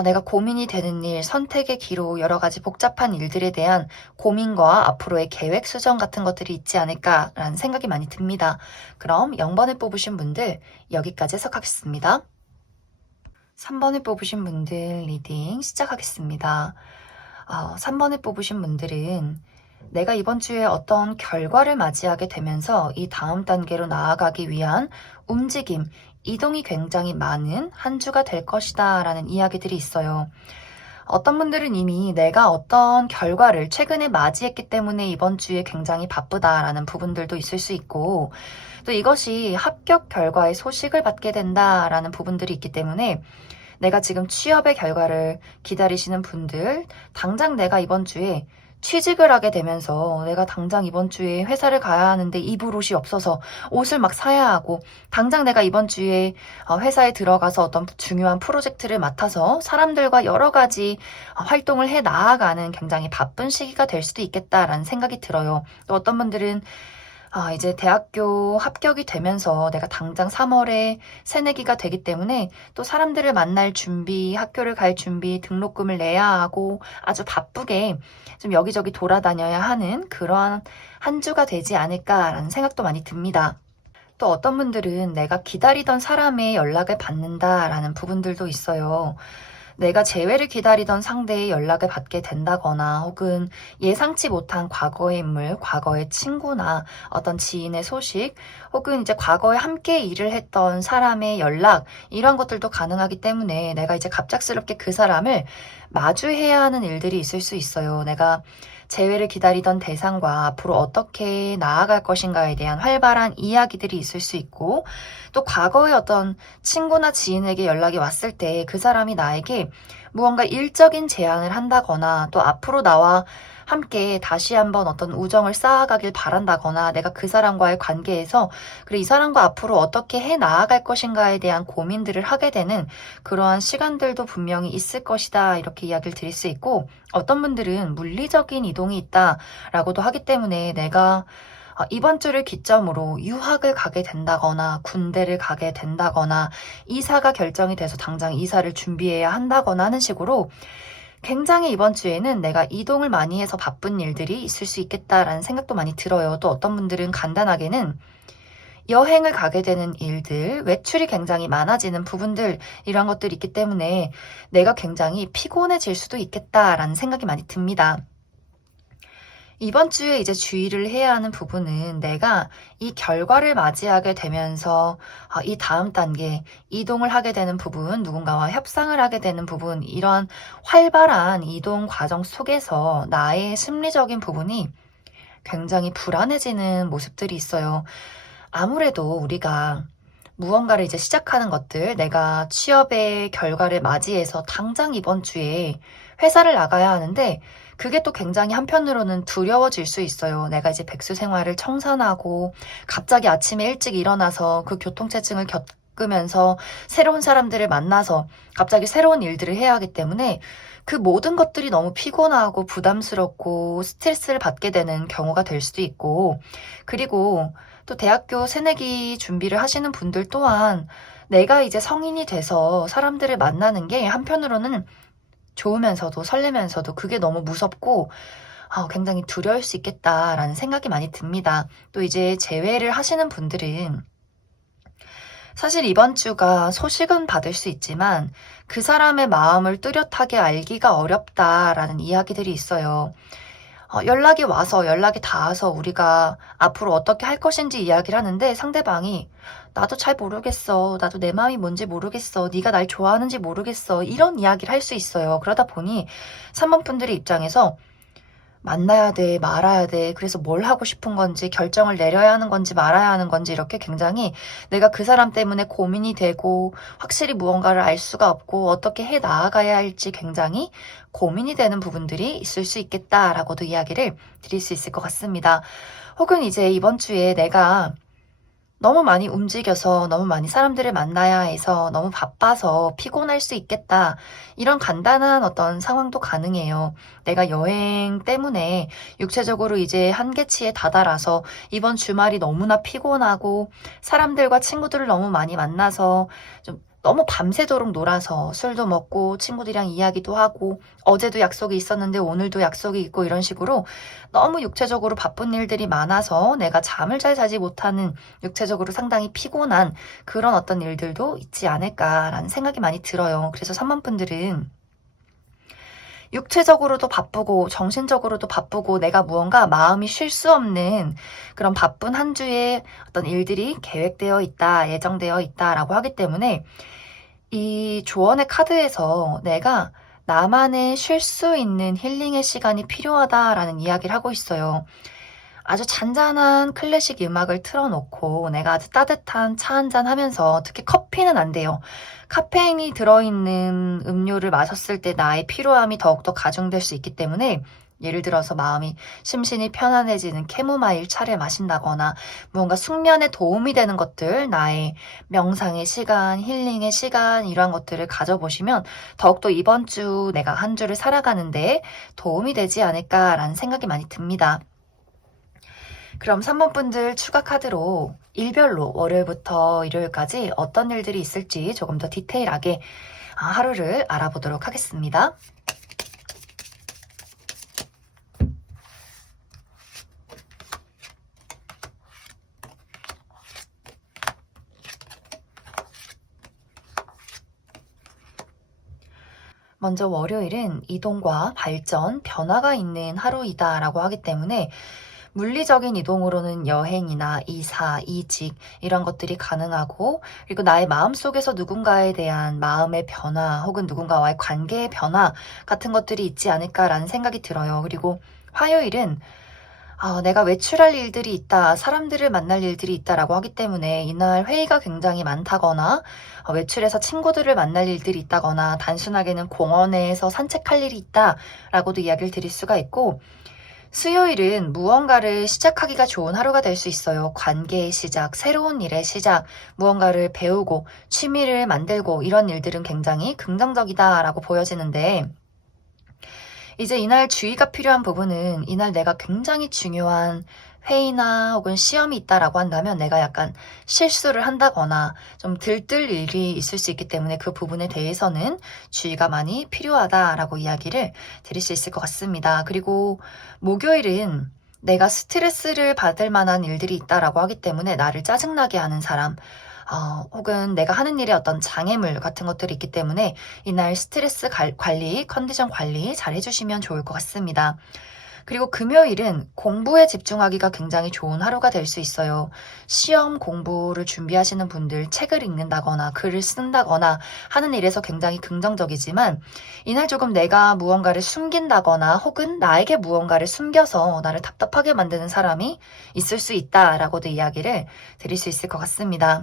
내가 고민이 되는 일, 선택의 기로 여러 가지 복잡한 일들에 대한 고민과 앞으로의 계획 수정 같은 것들이 있지 않을까라는 생각이 많이 듭니다. 그럼 0번을 뽑으신 분들 여기까지 해석하겠습니다. 3번을 뽑으신 분들 리딩 시작하겠습니다. 3번을 뽑으신 분들은 내가 이번 주에 어떤 결과를 맞이하게 되면서 이 다음 단계로 나아가기 위한 움직임, 이동이 굉장히 많은 한 주가 될 것이다 라는 이야기들이 있어요. 어떤 분들은 이미 내가 어떤 결과를 최근에 맞이했기 때문에 이번 주에 굉장히 바쁘다라는 부분들도 있을 수 있고, 또 이것이 합격 결과의 소식을 받게 된다라는 부분들이 있기 때문에 내가 지금 취업의 결과를 기다리시는 분들, 당장 내가 이번 주에 취직을 하게 되면서 내가 당장 이번 주에 회사를 가야 하는데 입을 옷이 없어서 옷을 막 사야 하고, 당장 내가 이번 주에 회사에 들어가서 어떤 중요한 프로젝트를 맡아서 사람들과 여러 가지 활동을 해 나아가는 굉장히 바쁜 시기가 될 수도 있겠다라는 생각이 들어요. 또 어떤 분들은 이제 대학교 합격이 되면서 내가 당장 3월에 새내기가 되기 때문에 또 사람들을 만날 준비, 학교를 갈 준비, 등록금을 내야 하고 아주 바쁘게 좀 여기저기 돌아다녀야 하는 그러한 한 주가 되지 않을까라는 생각도 많이 듭니다. 또 어떤 분들은 내가 기다리던 사람의 연락을 받는다라는 부분들도 있어요. 내가 재회를 기다리던 상대의 연락을 받게 된다거나, 혹은 예상치 못한 과거의 인물, 과거의 친구나 어떤 지인의 소식, 혹은 이제 과거에 함께 일을 했던 사람의 연락, 이런 것들도 가능하기 때문에 내가 이제 갑작스럽게 그 사람을 마주해야 하는 일들이 있을 수 있어요. 내가 재회를 기다리던 대상과 앞으로 어떻게 나아갈 것인가에 대한 활발한 이야기들이 있을 수 있고, 또 과거의 어떤 친구나 지인에게 연락이 왔을 때 그 사람이 나에게 무언가 일적인 제안을 한다거나, 또 앞으로 나와 함께 다시 한번 어떤 우정을 쌓아가길 바란다거나, 내가 그 사람과의 관계에서 그래 이 사람과 앞으로 어떻게 해 나아갈 것인가에 대한 고민들을 하게 되는 그러한 시간들도 분명히 있을 것이다, 이렇게 이야기를 드릴 수 있고, 어떤 분들은 물리적인 이동이 있다라고도 하기 때문에 내가 이번 주를 기점으로 유학을 가게 된다거나 군대를 가게 된다거나 이사가 결정이 돼서 당장 이사를 준비해야 한다거나 하는 식으로 굉장히 이번 주에는 내가 이동을 많이 해서 바쁜 일들이 있을 수 있겠다라는 생각도 많이 들어요. 또 어떤 분들은 간단하게는 여행을 가게 되는 일들, 외출이 굉장히 많아지는 부분들, 이런 것들이 있기 때문에 내가 굉장히 피곤해질 수도 있겠다라는 생각이 많이 듭니다. 이번 주에 이제 주의를 해야 하는 부분은 내가 이 결과를 맞이하게 되면서 이 다음 단계, 이동을 하게 되는 부분, 누군가와 협상을 하게 되는 부분, 이런 활발한 이동 과정 속에서 나의 심리적인 부분이 굉장히 불안해지는 모습들이 있어요. 아무래도 우리가 무언가를 이제 시작하는 것들, 내가 취업의 결과를 맞이해서 당장 이번 주에 회사를 나가야 하는데 그게 또 굉장히 한편으로는 두려워질 수 있어요. 내가 이제 백수 생활을 청산하고 갑자기 아침에 일찍 일어나서 그 교통체증을 겪으면서 새로운 사람들을 만나서 갑자기 새로운 일들을 해야 하기 때문에 그 모든 것들이 너무 피곤하고 부담스럽고 스트레스를 받게 되는 경우가 될 수도 있고, 그리고 또 대학교 새내기 준비를 하시는 분들 또한 내가 이제 성인이 돼서 사람들을 만나는 게 한편으로는 좋으면서도 설레면서도 그게 너무 무섭고 굉장히 두려울 수 있겠다라는 생각이 많이 듭니다. 또 이제 재회를 하시는 분들은 사실 이번 주가 소식은 받을 수 있지만 그 사람의 마음을 뚜렷하게 알기가 어렵다라는 이야기들이 있어요. 연락이 와서 연락이 닿아서 우리가 앞으로 어떻게 할 것인지 이야기를 하는데 상대방이 나도 잘 모르겠어. 나도 내 마음이 뭔지 모르겠어. 네가 날 좋아하는지 모르겠어. 이런 이야기를 할 수 있어요. 그러다 보니 3번 분들의 입장에서 만나야 돼, 말아야 돼. 그래서 뭘 하고 싶은 건지, 결정을 내려야 하는 건지, 말아야 하는 건지, 이렇게 굉장히 내가 그 사람 때문에 고민이 되고, 확실히 무언가를 알 수가 없고, 어떻게 해 나아가야 할지 굉장히 고민이 되는 부분들이 있을 수 있겠다라고도 이야기를 드릴 수 있을 것 같습니다. 혹은 이제 이번 주에 내가 너무 많이 움직여서 너무 많이 사람들을 만나야 해서 너무 바빠서 피곤할 수 있겠다. 이런 간단한 어떤 상황도 가능해요. 내가 여행 때문에 육체적으로 이제 한계치에 다다라서 이번 주말이 너무나 피곤하고 사람들과 친구들을 너무 많이 만나서 좀 너무 밤새도록 놀아서 술도 먹고 친구들이랑 이야기도 하고 어제도 약속이 있었는데 오늘도 약속이 있고 이런 식으로 너무 육체적으로 바쁜 일들이 많아서 내가 잠을 잘 자지 못하는 육체적으로 상당히 피곤한 그런 어떤 일들도 있지 않을까라는 생각이 많이 들어요. 그래서 3번 분들은 육체적으로도 바쁘고 정신적으로도 바쁘고 내가 무언가 마음이 쉴 수 없는 그런 바쁜 한 주의 어떤 일들이 계획되어 있다, 예정되어 있다라고 하기 때문에 이 조언의 카드에서 내가 나만의 쉴 수 있는 힐링의 시간이 필요하다라는 이야기를 하고 있어요. 아주 잔잔한 클래식 음악을 틀어놓고 내가 아주 따뜻한 차 한잔 하면서, 특히 커피는 안 돼요. 카페인이 들어있는 음료를 마셨을 때 나의 피로함이 더욱더 가중될 수 있기 때문에 예를 들어서 마음이 심신이 편안해지는 캐모마일 차를 마신다거나 무언가 숙면에 도움이 되는 것들, 나의 명상의 시간, 힐링의 시간 이러한 것들을 가져보시면 더욱더 이번 주 내가 한 주를 살아가는데 도움이 되지 않을까라는 생각이 많이 듭니다. 그럼 3번 분들 추가 카드로 일별로 월요일부터 일요일까지 어떤 일들이 있을지 조금 더 디테일하게 하루를 알아보도록 하겠습니다. 먼저 월요일은 이동과 발전, 변화가 있는 하루이다라고 하기 때문에 물리적인 이동으로는 여행이나 이사, 이직 이런 것들이 가능하고, 그리고 나의 마음속에서 누군가에 대한 마음의 변화 혹은 누군가와의 관계의 변화 같은 것들이 있지 않을까라는 생각이 들어요. 그리고 화요일은 내가 외출할 일들이 있다, 사람들을 만날 일들이 있다라고 하기 때문에 이날 회의가 굉장히 많다거나 외출해서 친구들을 만날 일들이 있다거나 단순하게는 공원에서 산책할 일이 있다라고도 이야기를 드릴 수가 있고, 수요일은 무언가를 시작하기가 좋은 하루가 될 수 있어요. 관계의 시작, 새로운 일의 시작, 무언가를 배우고 취미를 만들고 이런 일들은 굉장히 긍정적이다라고 보여지는데, 이제 이날 주의가 필요한 부분은 이날 내가 굉장히 중요한 회의나 혹은 시험이 있다라고 한다면 내가 약간 실수를 한다거나 좀 들뜰 일이 있을 수 있기 때문에 그 부분에 대해서는 주의가 많이 필요하다라고 이야기를 드릴 수 있을 것 같습니다. 그리고 목요일은 내가 스트레스를 받을 만한 일들이 있다라고 하기 때문에 나를 짜증나게 하는 사람, 혹은 내가 하는 일에 어떤 장애물 같은 것들이 있기 때문에 이날 스트레스 관리, 컨디션 관리 잘 해주시면 좋을 것 같습니다. 그리고 금요일은 공부에 집중하기가 굉장히 좋은 하루가 될 수 있어요. 시험 공부를 준비하시는 분들 책을 읽는다거나 글을 쓴다거나 하는 일에서 굉장히 긍정적이지만 이날 조금 내가 무언가를 숨긴다거나 혹은 나에게 무언가를 숨겨서 나를 답답하게 만드는 사람이 있을 수 있다라고도 이야기를 드릴 수 있을 것 같습니다.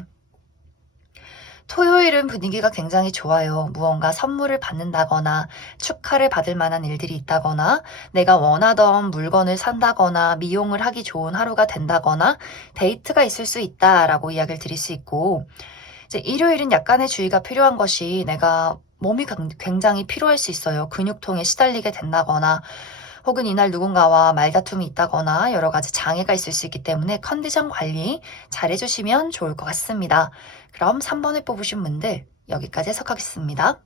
토요일은 분위기가 굉장히 좋아요. 무언가 선물을 받는다거나 축하를 받을 만한 일들이 있다거나 내가 원하던 물건을 산다거나 미용을 하기 좋은 하루가 된다거나 데이트가 있을 수 있다라고 이야기를 드릴 수 있고 이제 일요일은 약간의 주의가 필요한 것이 내가 몸이 굉장히 피로할 수 있어요. 근육통에 시달리게 된다거나 혹은 이날 누군가와 말다툼이 있다거나 여러 가지 장애가 있을 수 있기 때문에 컨디션 관리 잘 해주시면 좋을 것 같습니다. 그럼 3번을 뽑으신 분들 여기까지 해석하겠습니다.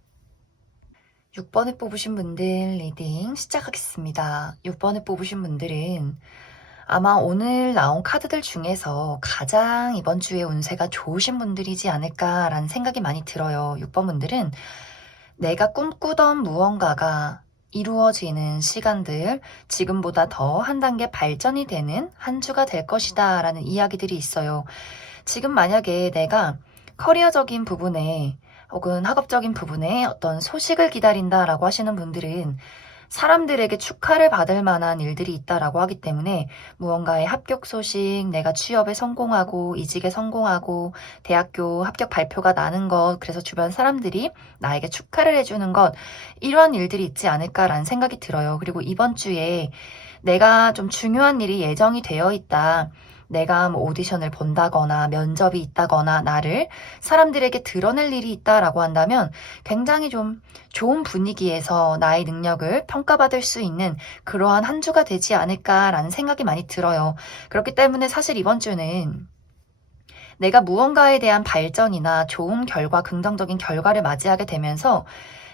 6번을 뽑으신 분들 리딩 시작하겠습니다. 6번을 뽑으신 분들은 아마 오늘 나온 카드들 중에서 가장 이번 주에 운세가 좋으신 분들이지 않을까라는 생각이 많이 들어요. 6번 분들은 내가 꿈꾸던 무언가가 이루어지는 시간들, 지금보다 더 한 단계 발전이 되는 한 주가 될 것이다 라는 이야기들이 있어요. 지금 만약에 내가 커리어적인 부분에 혹은 학업적인 부분에 어떤 소식을 기다린다라고 하시는 분들은 사람들에게 축하를 받을 만한 일들이 있다라고 하기 때문에 무언가의 합격 소식, 내가 취업에 성공하고 이직에 성공하고 대학교 합격 발표가 나는 것, 그래서 주변 사람들이 나에게 축하를 해주는 것, 이러한 일들이 있지 않을까라는 생각이 들어요. 그리고 이번 주에 내가 좀 중요한 일이 예정이 되어 있다. 내가 뭐 오디션을 본다거나 면접이 있다거나 나를 사람들에게 드러낼 일이 있다라고 한다면 굉장히 좀 좋은 분위기에서 나의 능력을 평가받을 수 있는 그러한 한 주가 되지 않을까라는 생각이 많이 들어요. 그렇기 때문에 사실 이번 주는 내가 무언가에 대한 발전이나 좋은 결과, 긍정적인 결과를 맞이하게 되면서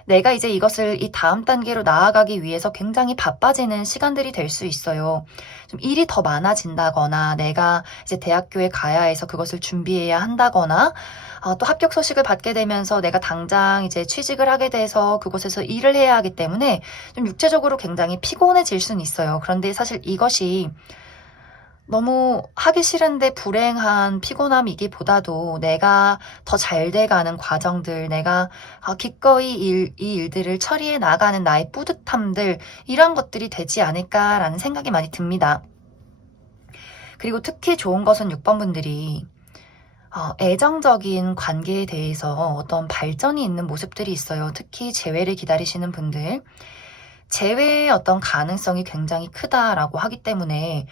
내가 이제 이것을 이 다음 단계로 나아가기 위해서 굉장히 바빠지는 시간들이 될 수 있어요. 좀 일이 더 많아진다거나 내가 이제 대학교에 가야 해서 그것을 준비해야 한다거나 또 합격 소식을 받게 되면서 내가 당장 이제 취직을 하게 돼서 그곳에서 일을 해야 하기 때문에 좀 육체적으로 굉장히 피곤해질 수는 있어요. 그런데 사실 이것이 너무 하기 싫은데 불행한 피곤함이기보다도 내가 더 잘 돼가는 과정들, 내가 기꺼이 이 일들을 처리해 나가는 나의 뿌듯함들, 이런 것들이 되지 않을까라는 생각이 많이 듭니다. 그리고 특히 좋은 것은 6번 분들이 애정적인 관계에 대해서 어떤 발전이 있는 모습들이 있어요. 특히 재회를 기다리시는 분들. 재회의 어떤 가능성이 굉장히 크다라고 하기 때문에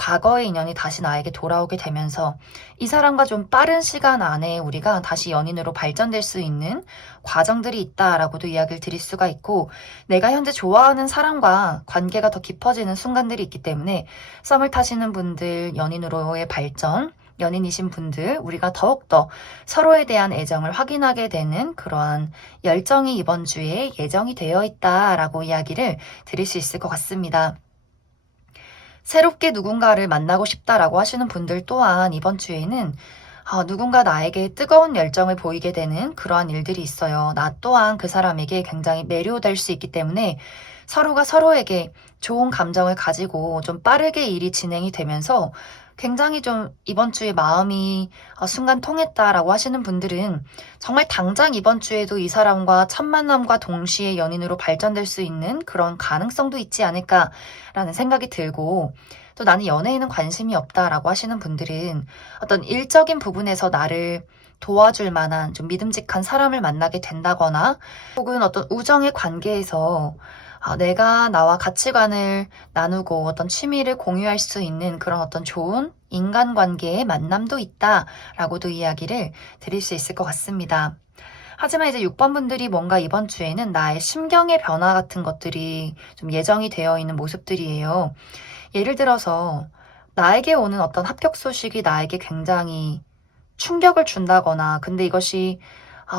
과거의 인연이 다시 나에게 돌아오게 되면서 이 사람과 좀 빠른 시간 안에 우리가 다시 연인으로 발전될 수 있는 과정들이 있다라고도 이야기를 드릴 수가 있고 내가 현재 좋아하는 사람과 관계가 더 깊어지는 순간들이 있기 때문에 썸을 타시는 분들 연인으로의 발전 연인이신 분들 우리가 더욱더 서로에 대한 애정을 확인하게 되는 그러한 열정이 이번 주에 예정이 되어 있다라고 이야기를 드릴 수 있을 것 같습니다. 새롭게 누군가를 만나고 싶다라고 하시는 분들 또한 이번 주에는 누군가 나에게 뜨거운 열정을 보이게 되는 그러한 일들이 있어요. 나 또한 그 사람에게 굉장히 매료될 수 있기 때문에 서로가 서로에게 좋은 감정을 가지고 좀 빠르게 일이 진행이 되면서 굉장히 좀 이번 주에 마음이 순간 통했다라고 하시는 분들은 정말 당장 이번 주에도 이 사람과 첫 만남과 동시에 연인으로 발전될 수 있는 그런 가능성도 있지 않을까라는 생각이 들고 또 나는 연애에는 관심이 없다라고 하시는 분들은 어떤 일적인 부분에서 나를 도와줄 만한 좀 믿음직한 사람을 만나게 된다거나 혹은 어떤 우정의 관계에서 내가 나와 가치관을 나누고 어떤 취미를 공유할 수 있는 그런 어떤 좋은 인간관계의 만남도 있다라고도 이야기를 드릴 수 있을 것 같습니다. 하지만 이제 6번 분들이 뭔가 이번 주에는 나의 심경의 변화 같은 것들이 좀 예정이 되어 있는 모습들이에요. 예를 들어서 나에게 오는 어떤 합격 소식이 나에게 굉장히 충격을 준다거나 근데 이것이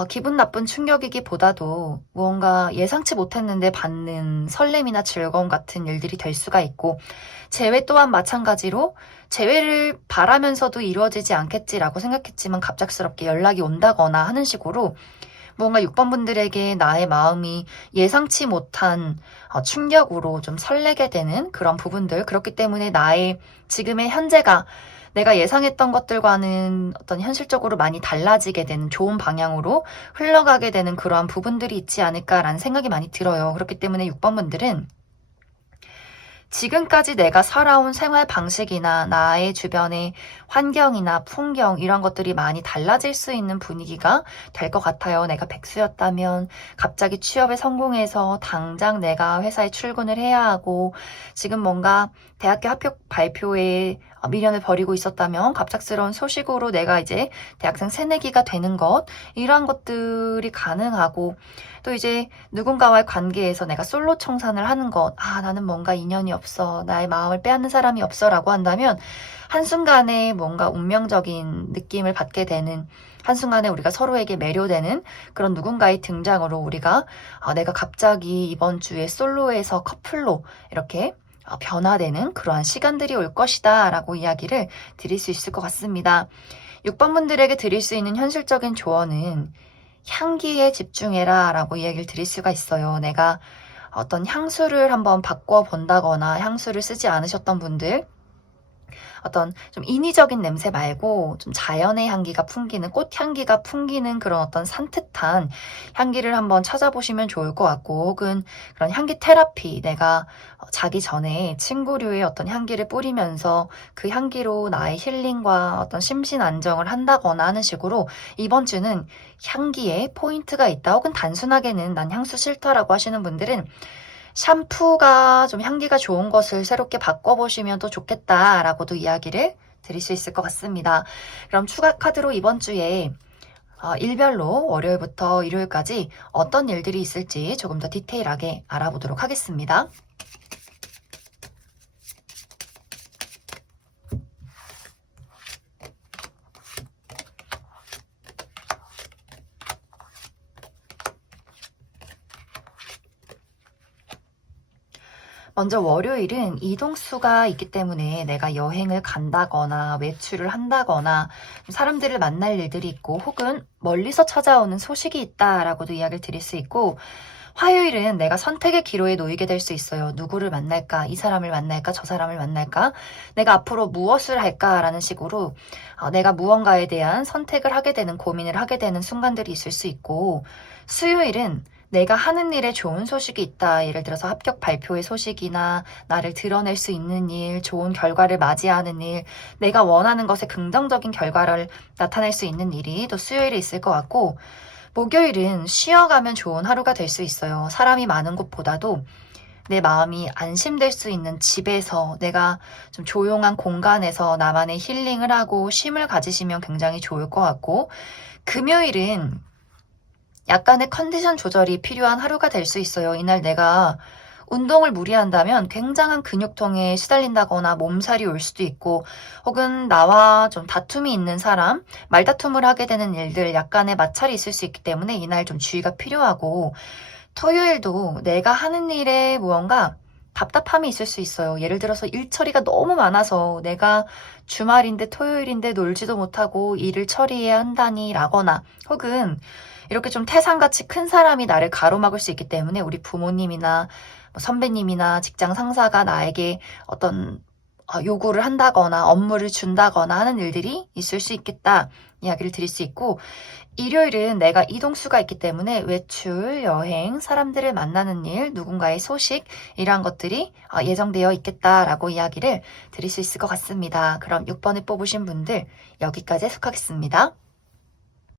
기분 나쁜 충격이기보다도 무언가 예상치 못했는데 받는 설렘이나 즐거움 같은 일들이 될 수가 있고 재회 또한 마찬가지로 재회를 바라면서도 이루어지지 않겠지라고 생각했지만 갑작스럽게 연락이 온다거나 하는 식으로 뭔가 6번 분들에게 나의 마음이 예상치 못한 충격으로 좀 설레게 되는 그런 부분들, 그렇기 때문에 나의 지금의 현재가 내가 예상했던 것들과는 어떤 현실적으로 많이 달라지게 되는 좋은 방향으로 흘러가게 되는 그러한 부분들이 있지 않을까라는 생각이 많이 들어요. 그렇기 때문에 6번 분들은 지금까지 내가 살아온 생활 방식이나 나의 주변의 환경이나 풍경 이런 것들이 많이 달라질 수 있는 분위기가 될 것 같아요. 내가 백수였다면 갑자기 취업에 성공해서 당장 내가 회사에 출근을 해야 하고, 지금 뭔가 대학교 합격 발표에 미련을 버리고 있었다면 갑작스러운 소식으로 내가 이제 대학생 새내기가 되는 것, 이러한 것들이 가능하고, 또 이제 누군가와의 관계에서 내가 솔로 청산을 하는 것, 나는 뭔가 인연이 없어, 나의 마음을 빼앗는 사람이 없어 라고 한다면 한순간에 뭔가 운명적인 느낌을 받게 되는, 한순간에 우리가 서로에게 매료되는 그런 누군가의 등장으로 우리가 내가 갑자기 이번 주에 솔로에서 커플로 이렇게 변화되는 그러한 시간들이 올 것이다 라고 이야기를 드릴 수 있을 것 같습니다. 6번 분들에게 드릴 수 있는 현실적인 조언은 향기에 집중해라 라고 이야기를 드릴 수가 있어요. 내가 어떤 향수를 한번 바꿔본다거나 향수를 쓰지 않으셨던 분들, 어떤 좀 인위적인 냄새 말고 좀 자연의 향기가 풍기는, 꽃향기가 풍기는 그런 어떤 산뜻한 향기를 한번 찾아보시면 좋을 것 같고, 혹은 그런 향기 테라피, 내가 자기 전에 친구류의 어떤 향기를 뿌리면서 그 향기로 나의 힐링과 어떤 심신 안정을 한다거나 하는 식으로 이번 주는 향기에 포인트가 있다, 혹은 단순하게는 난 향수 싫다라고 하시는 분들은 샴푸가 좀 향기가 좋은 것을 새롭게 바꿔보시면 또 좋겠다라고도 이야기를 드릴 수 있을 것 같습니다. 그럼 추가 카드로 이번 주에 일별로 월요일부터 일요일까지 어떤 일들이 있을지 조금 더 디테일하게 알아보도록 하겠습니다. 먼저 월요일은 이동수가 있기 때문에 내가 여행을 간다거나 외출을 한다거나 사람들을 만날 일들이 있고, 혹은 멀리서 찾아오는 소식이 있다라고도 이야기를 드릴 수 있고, 화요일은 내가 선택의 기로에 놓이게 될 수 있어요. 누구를 만날까? 이 사람을 만날까? 저 사람을 만날까? 내가 앞으로 무엇을 할까라는 식으로 내가 무언가에 대한 선택을 하게 되는, 고민을 하게 되는 순간들이 있을 수 있고, 수요일은 내가 하는 일에 좋은 소식이 있다. 예를 들어서 합격 발표의 소식이나 나를 드러낼 수 있는 일, 좋은 결과를 맞이하는 일, 내가 원하는 것에 긍정적인 결과를 나타낼 수 있는 일이 또 수요일에 있을 것 같고, 목요일은 쉬어가면 좋은 하루가 될 수 있어요. 사람이 많은 곳보다도 내 마음이 안심될 수 있는 집에서, 내가 좀 조용한 공간에서 나만의 힐링을 하고 쉼을 가지시면 굉장히 좋을 것 같고, 금요일은 약간의 컨디션 조절이 필요한 하루가 될 수 있어요. 이날 내가 운동을 무리한다면 굉장한 근육통에 시달린다거나 몸살이 올 수도 있고, 혹은 나와 좀 다툼이 있는 사람, 말다툼을 하게 되는 일들, 약간의 마찰이 있을 수 있기 때문에 이날 좀 주의가 필요하고, 토요일도 내가 하는 일에 무언가 답답함이 있을 수 있어요. 예를 들어서 일 처리가 너무 많아서 내가 주말인데 토요일인데 놀지도 못하고 일을 처리해야 한다니 라거나, 혹은 이렇게 좀 태산같이 큰 사람이 나를 가로막을 수 있기 때문에 우리 부모님이나 선배님이나 직장 상사가 나에게 어떤 요구를 한다거나 업무를 준다거나 하는 일들이 있을 수 있겠다 이야기를 드릴 수 있고, 일요일은 내가 이동수가 있기 때문에 외출, 여행, 사람들을 만나는 일, 누군가의 소식, 이러한 것들이 예정되어 있겠다라고 이야기를 드릴 수 있을 것 같습니다. 그럼 6번을 뽑으신 분들 여기까지 해석하겠습니다.